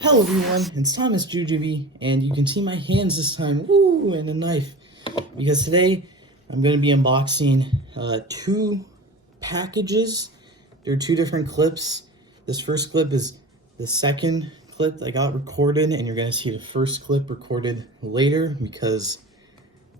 Hello everyone, it's thomasjujube, and you can see my hands this time, woo, and a knife, because today I'm going to be unboxing two packages. There are two different clips. This first clip is the second clip that I got recorded, and you're going to see the first clip recorded later, because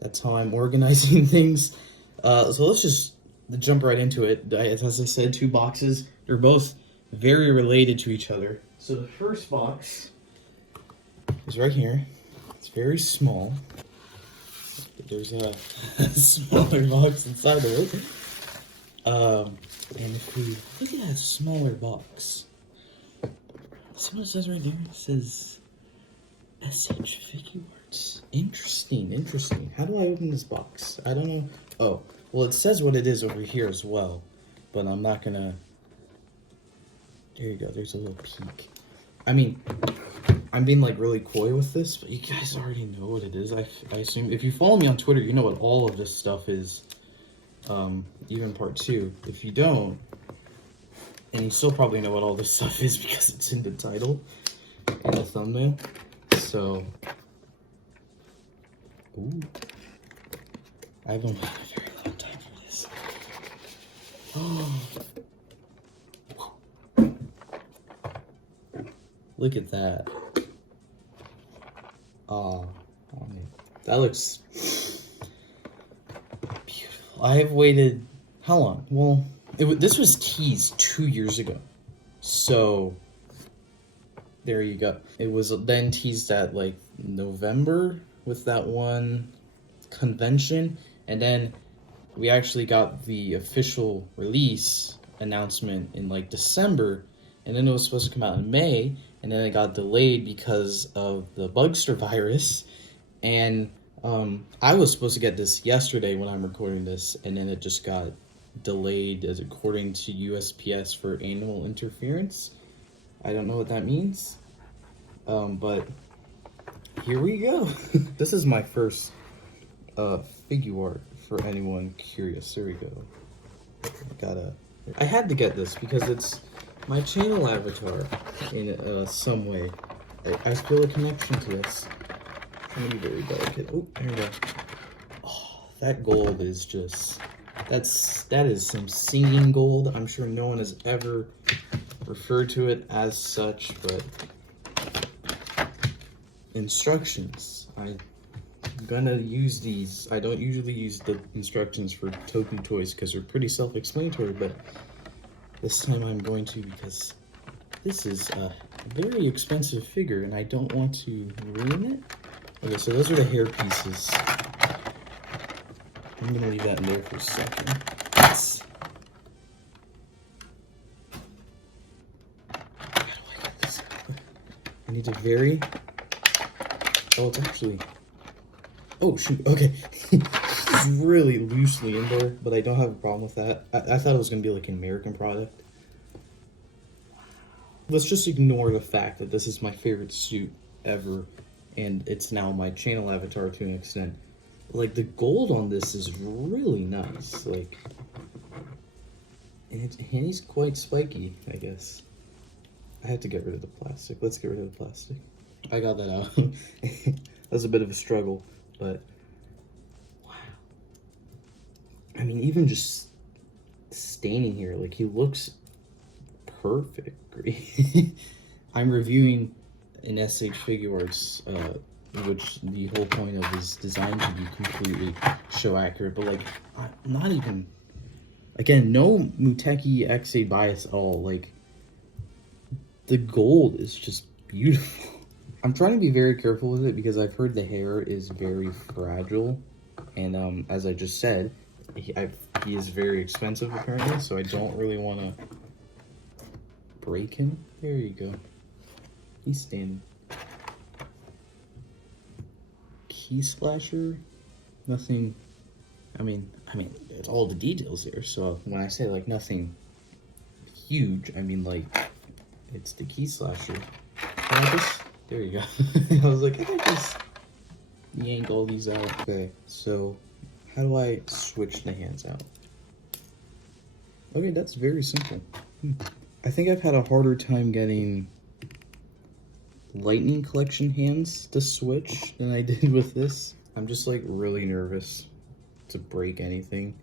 that's how I'm organizing things. So let's just jump right into it. As I said, two boxes. They're both very related to each other. So the first box is right here. It's very small. There's a smaller box inside of it. And if we look at that smaller box, see what it says right there? It says SH Figure Arts. Interesting. How do I open this box? I don't know. Oh, well, it says what it is over here as well, but I'm not gonna. There you go. There's a little peek. I mean, I'm being like really coy with this, but you guys already know what it is. I assume if you follow me on Twitter, you know what all of this stuff is. Even part 2. If you don't, and you still probably know what all this stuff is because it's in the title and the thumbnail. So, ooh, I haven't had a very long time for this. Oh. Look at that. Oh, man. That looks beautiful. I have waited, how long? Well, this was teased 2 years ago. So, there you go. It was then teased at like November with that one convention. And then we actually got the official release announcement in like December. And then it was supposed to come out in May. And then it got delayed because of the Bugster virus. And I was supposed to get this yesterday when I'm recording this, and then it just got delayed as according to USPS for annual interference. I don't know what that means, but here we go. This is my first figure art for anyone curious. There we go. I had to get this because it's my channel avatar in some way. I feel a connection to this. I'm gonna be very delicate. Oh, there we go. Oh, that gold is just, that is some singing gold. I'm sure no one has ever referred to it as such, but instructions. I'm gonna use these. I don't usually use the instructions for Toku toys because they're pretty self-explanatory, but this time I'm going to, because this is a very expensive figure and I don't want to ruin it. Okay, so those are the hair pieces. I'm gonna leave that in there for a second. How do I get this out? I need to vary. Oh, it's actually, oh shoot, okay. It's really loosely in there, but I don't have a problem with that. I thought it was gonna be like an American product. Let's just ignore the fact that this is my favorite suit ever, and it's now my channel avatar to an extent. Like, the gold on this is really nice, like, and he's quite spiky, I guess. I had to get rid of the plastic. Let's get rid of the plastic. I got that out. That was a bit of a struggle, but wow. I mean, even just standing here, like, he looks perfect. I'm reviewing an SH Figure Arts, which the whole point of is designed to be completely show accurate, but like, not even, again, no Muteki X8 bias at all. Like, the gold is just beautiful. I'm trying to be very careful with it because I've heard the hair is very fragile, and as I just said, he is very expensive apparently, so I don't really want to break him. There you go. He's standing. Key splasher, nothing. I mean, it's all the details there. So when I say like nothing huge, I mean like it's the key slasher. There you go. I was like, I can just yank all these out. Okay, so how do I switch the hands out? Okay, that's very simple. I think I've had a harder time getting Lightning Collection hands to switch than I did with this. I'm just like really nervous to break anything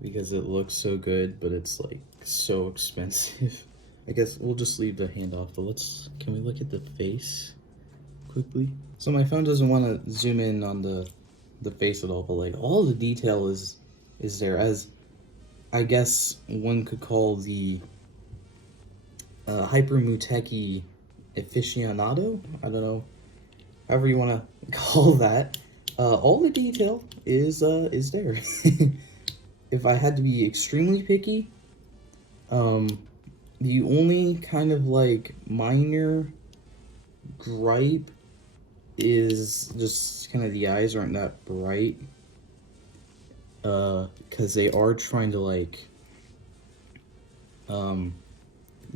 because it looks so good, but it's like so expensive. I guess we'll just leave the hand off, but can we look at the face quickly? So my phone doesn't want to zoom in on the face at all, but like all the detail is there, as I guess one could call the Hyper Muteki aficionado. I don't know, however you want to call that. All the detail is there. If I had to be extremely picky, the only kind of like minor gripe is just kind of the eyes aren't that bright, because they are trying to like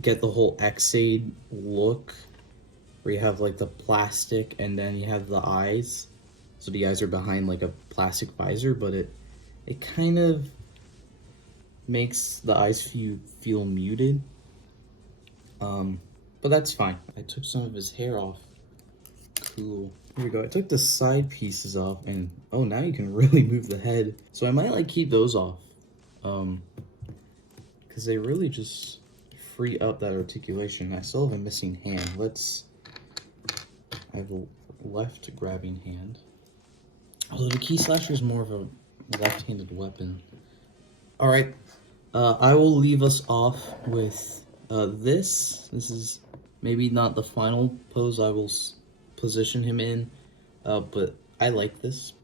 get the whole X-Aid look where you have like the plastic and then you have the eyes, so the eyes are behind like a plastic visor, but it kind of makes the eyes feel muted, but that's fine. I took some of his hair off. Cool. Here we go. I took the side pieces off, and oh, now you can really move the head. So I might like keep those off, because they really just free up that articulation. I still have a missing hand. I have a left grabbing hand. Although the key slasher is more of a left-handed weapon. All right, I will leave us off with this. This is maybe not the final pose I will position him in, but I like this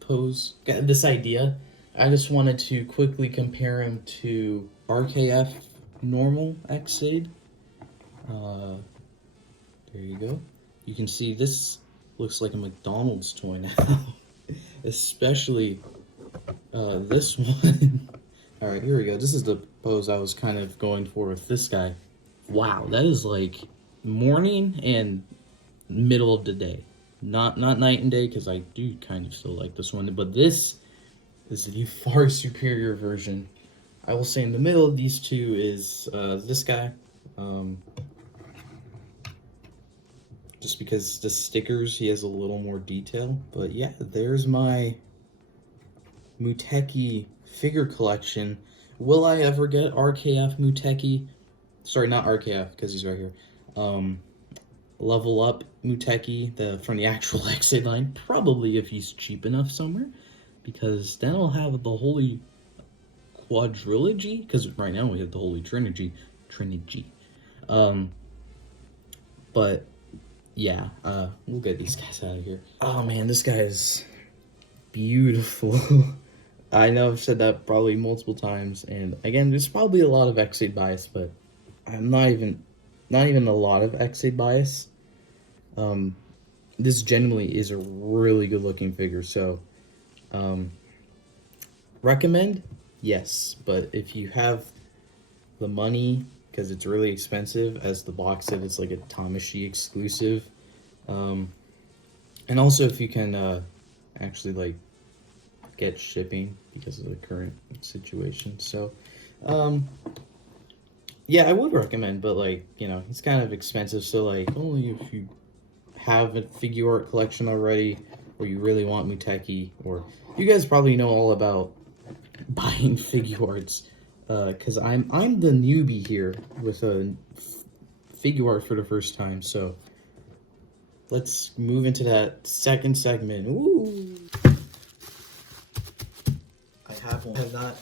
pose, this idea. I just wanted to quickly compare him to RKF normal X-Aid. There you go. You can see this looks like a McDonald's toy now, especially this one. All right, here we go. This is the pose I was kind of going for with this guy. Wow, that is like morning and middle of the day, not night and day, because I do kind of still like this one, but this is the far superior version. I will say in the middle of these two is this guy, just because the stickers, he has a little more detail. But yeah, there's my Muteki figure collection. Will I ever get RKF Muteki? Sorry, not RKF, because he's right here. Level up Muteki from the actual X-Aid line, probably if he's cheap enough somewhere, because then I'll have the Holy Quadrilogy, because right now we have the Holy Trinity. But yeah, we'll get these guys out of here. Oh man, this guy is beautiful. I know I've said that probably multiple times, and again, there's probably a lot of X-Aid bias, but I'm not even a lot of X-Aid bias. This genuinely is a really good looking figure, so recommend? Yes, but if you have the money, because it's really expensive, as the box said, it's like a Thomasjujube exclusive, and also if you can actually like get shipping because of the current situation. So yeah, I would recommend, but like, you know, it's kind of expensive, so like only if you have a figure art collection already, or you really want Muteki, or you guys probably know all about buying figure arts, because I'm the newbie here with a figure art for the first time. So let's move into that second segment. Ooh. I have not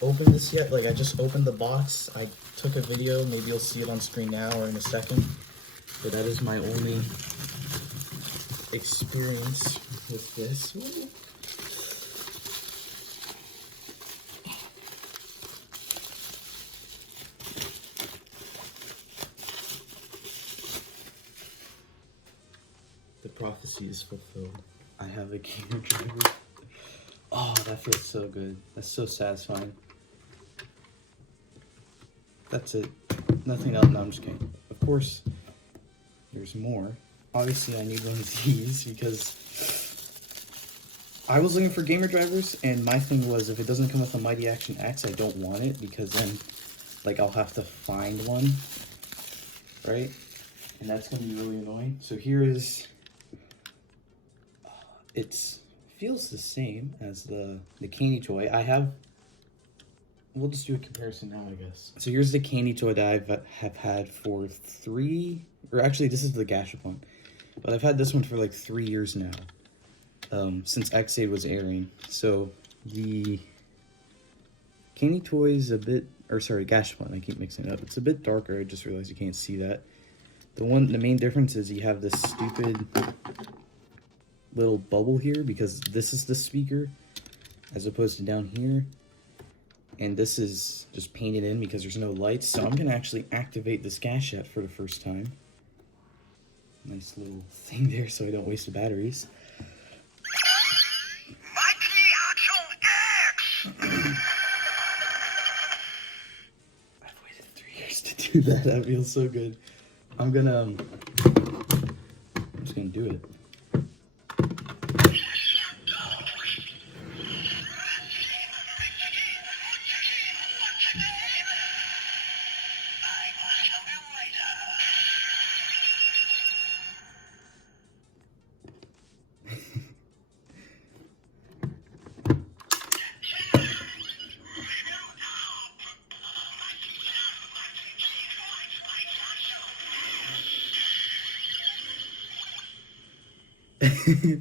opened this yet. Like, I just opened the box. I took a video. Maybe you'll see it on screen now or in a second. But that is my only experience with this. Ooh. The prophecy is fulfilled. I have a Kamen Rider. Oh, that feels so good. That's so satisfying. That's it. Nothing else. No, I'm just kidding. Of course, there's more. Obviously, I need one of these because I was looking for gamer drivers, and my thing was, if it doesn't come with a Mighty Action X, I don't want it, because then like I'll have to find one, right? And that's gonna be really annoying. So here is, it feels the same as the candy toy. We'll just do a comparison now, I guess. So here's the candy toy that I have had for this is the Gashat one. But I've had this one for like 3 years now, since X8 was airing. So the candy toy is Gashat one, I keep mixing it up. It's a bit darker, I just realized you can't see that. The main difference is you have this stupid little bubble here because this is the speaker as opposed to down here. And this is just painted in because there's no lights. So I'm gonna actually activate this Gashat for the first time. Nice little thing there so I don't waste the batteries. I've waited 3 years to do that. That feels so good. I'm just gonna do it.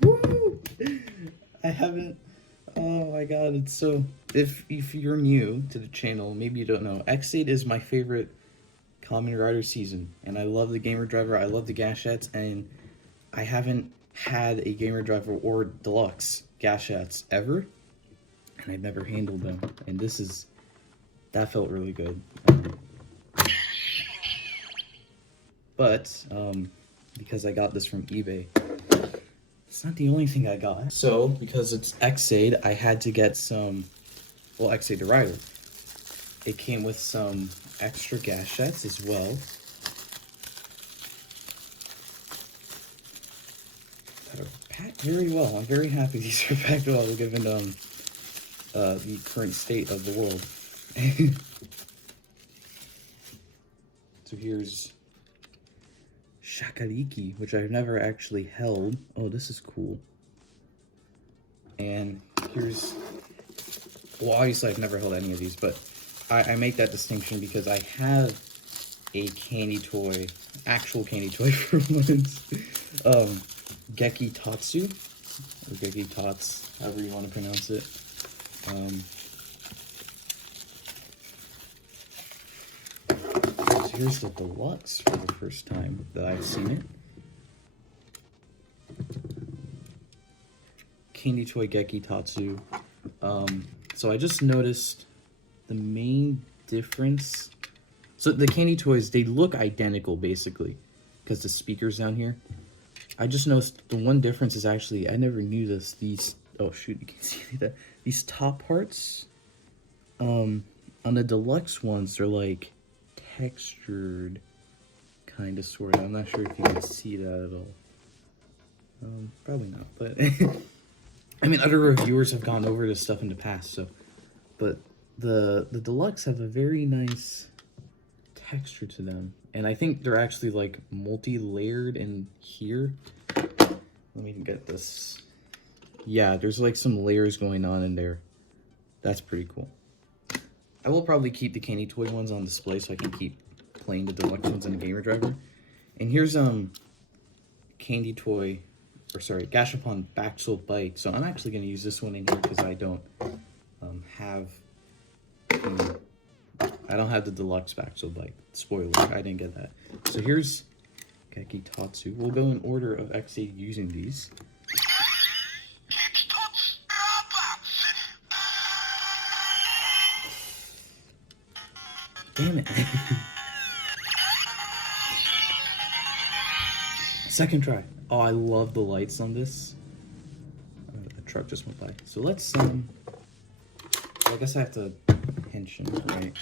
Woo! I haven't. Oh my god, it's so. If you're new to the channel, maybe you don't know, X8 is my favorite Kamen Rider season, and I love the Gamer Driver. I love the Gashats, and I haven't had a Gamer Driver or deluxe Gashats ever, and I've never handled them. And that felt really good. But because I got this from eBay. It's not the only thing I got. So, because it's X8, I had to get some, X8 the Rider. It came with some extra Gashats as well. That are packed very well. I'm very happy these are packed well, given the current state of the world. So here's Shakariki, which I've never actually held. Oh, this is cool. And here's, obviously I've never held any of these, but I make that distinction because I have a candy toy, actual candy toy for once, Geki Tatsu, or Geki Tots, however you want to pronounce it. Here's the deluxe for the first time that I've seen it. Candy Toy Geki Tatsu. So I just noticed the main difference. So the candy toys, they look identical basically, because the speaker's down here. I just noticed the one difference is actually, I never knew this, these, oh shoot, you can see that. These top parts, on the deluxe ones, they're like, textured, kind of, sort of. I'm not sure if you can see that at all. Probably not, but I mean, other reviewers have gone over this stuff in the past, so. But the deluxe have a very nice texture to them, and I think they're actually like multi-layered in here. Let me get this. Yeah, there's like some layers going on in there. That's pretty cool. I will probably keep the candy toy ones on display so I can keep playing the deluxe ones in the Gamer Driver. And here's candy toy, or sorry, Gashapon Baxel Bike. So I'm actually going to use this one in here because I don't have the deluxe Baxel Bike. Spoiler, I didn't get that. So here's Geki Tatsu. We'll go in order of X8 using these. Damn it. Second try. Oh, I love the lights on this. A truck just went by. So let's, I guess I have to pinch him, right?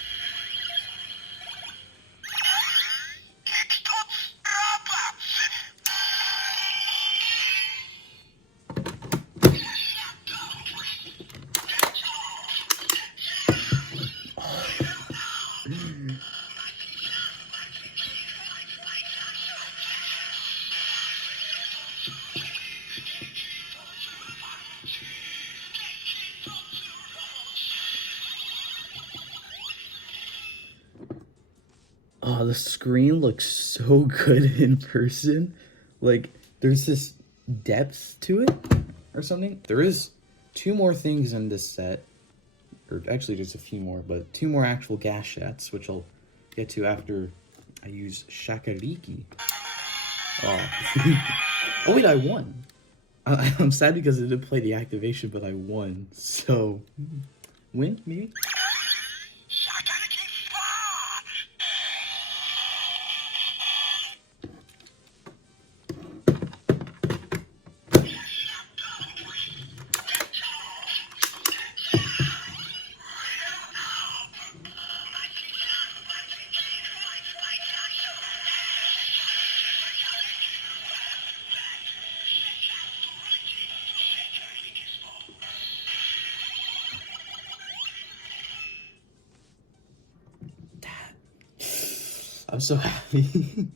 Oh, the screen looks so good in person. Like, there's this depth to it or something. There is 2 more things in this set. Or actually, there's a few more, but 2 more actual Gashats, which I'll get to after I use Shakariki. Oh, oh wait, I won. I'm sad because I didn't play the activation, but I won. So, win, maybe? I'm so happy.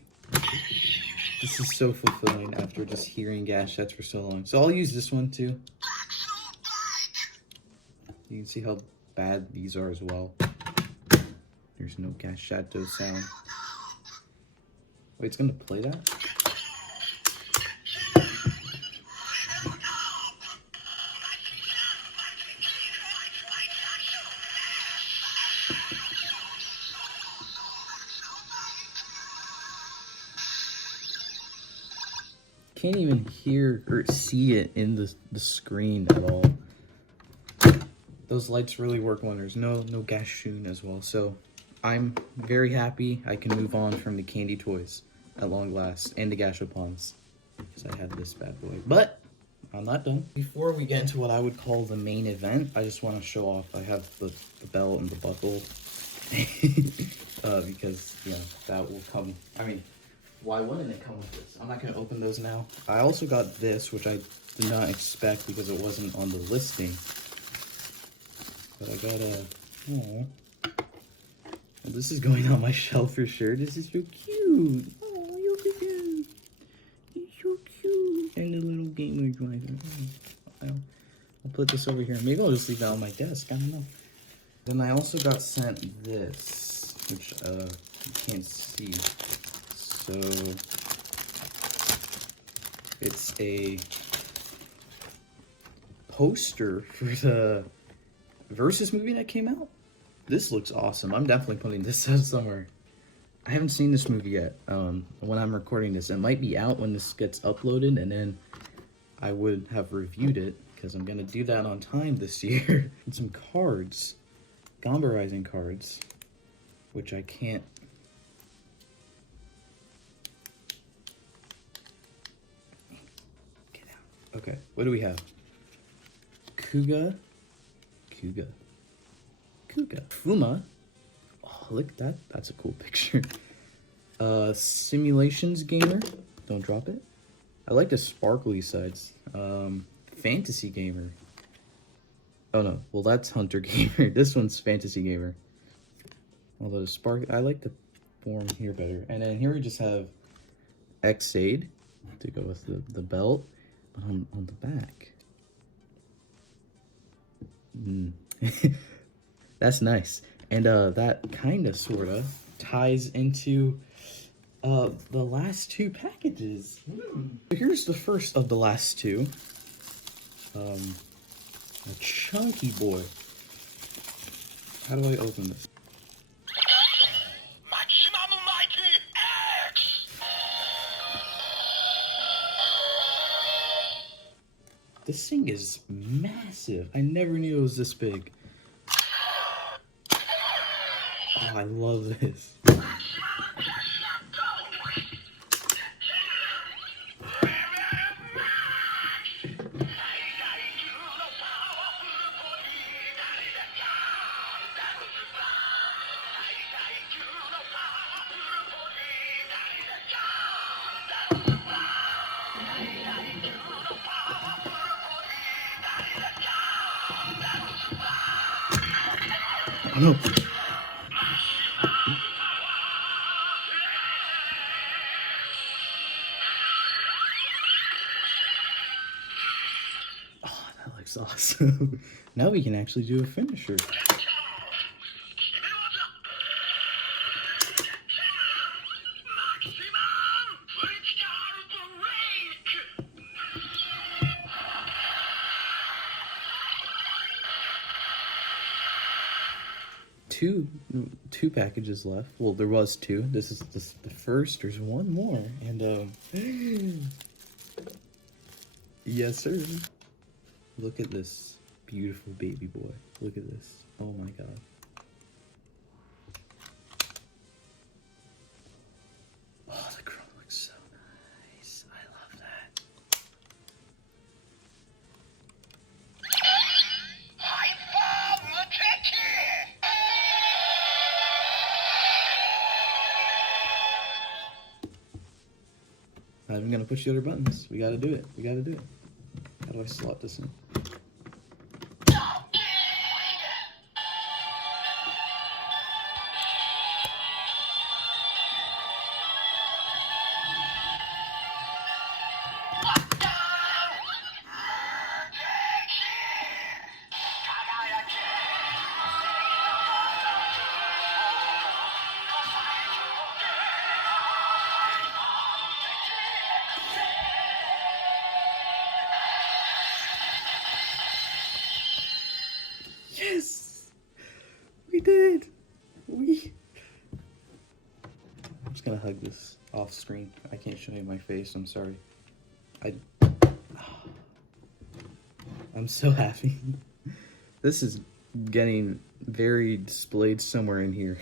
This is so fulfilling after just hearing Gashats for so long. So I'll use this one too. You can see how bad these are as well. There's no Gashato sound. Wait, it's gonna play that? Can't even hear or see it in the screen at all. Those lights really work wonders. No Gashoon as well. So I'm very happy I can move on from the candy toys at long last and the Gashapons because I have this bad boy. But I'm not done. Before we get into what I would call the main event, I just want to show off. I have the belt and the buckle because that will come. I mean, why wouldn't it come with this? I'm not going to open those now. I also got this, which I did not expect because it wasn't on the listing. But I got a... Oh. Well, this is going on my shelf for sure. This is so cute. Oh, look at him. He's so cute. And the little Game Rider. I'll put this over here. Maybe I'll just leave that on my desk. I don't know. Then I also got sent this, which you can't see. So it's a poster for the Versus movie that came out. This looks awesome. I'm definitely putting this out somewhere. I haven't seen this movie yet. When I'm recording this, it might be out when this gets uploaded, and then I would have reviewed it because I'm gonna do that on time this year. And some cards, Gamba Rising cards, which I can't. Get out. Okay, what do we have? Kuga. Fuma. Oh, look at that. That's a cool picture. Simulations Gamer. Don't drop it. I like the sparkly sides. Fantasy Gamer. Oh no. Well, that's Hunter Gamer. This one's Fantasy Gamer. Although the spark, I like the form here better. And then here we just have Xade to go with the belt. But on the back. That's nice. And that kind of sort of ties into the last 2 packages. So here's the first of the last 2. A chunky boy. How do I open this? This thing is massive. I never knew it was this big. Oh, I love this. Oh no. Oh, that looks awesome. Now we can actually do a finisher. two packages left. Well, there was two. This is the first. There's one more, and yes, sir. Look at this beautiful baby boy. Look at this. Oh my god. Oh, the chrome looks so nice. I love that. Not even gonna push the other buttons. We gotta do it. We gotta do it. How do I slot this in? Yes! We did! I'm just gonna hug this off screen. I can't show you my face, I'm sorry. I'm so happy. This is getting very displayed somewhere in here.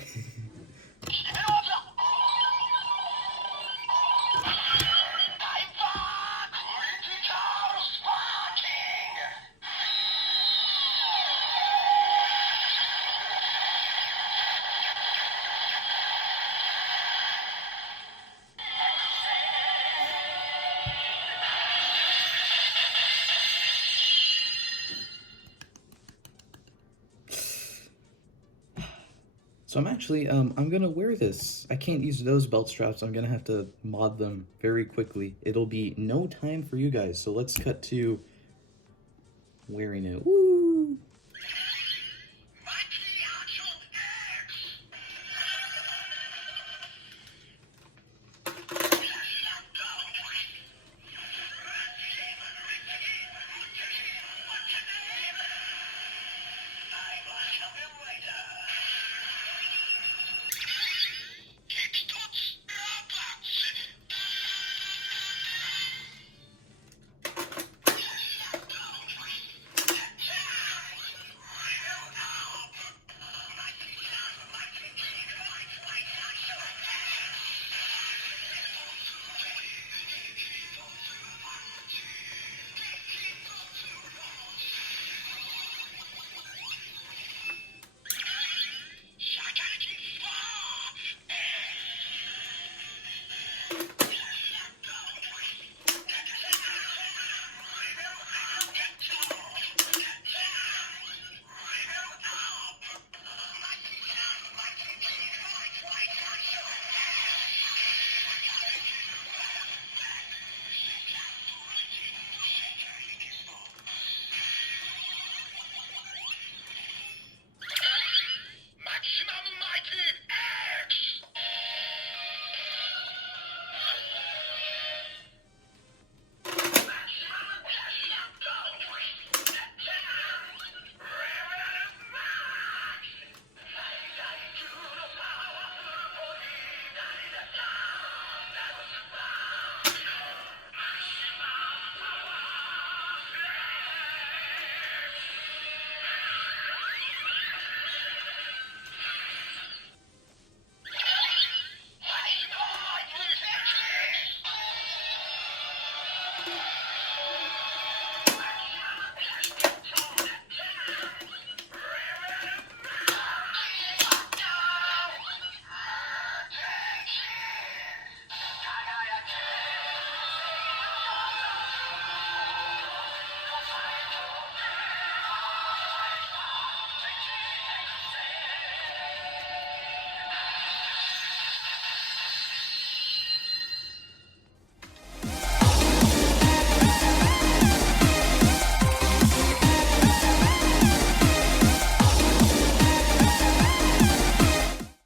So I'm actually, I'm gonna wear this. I can't use those belt straps. I'm gonna have to mod them very quickly. It'll be no time for you guys. So let's cut to wearing it. Woo!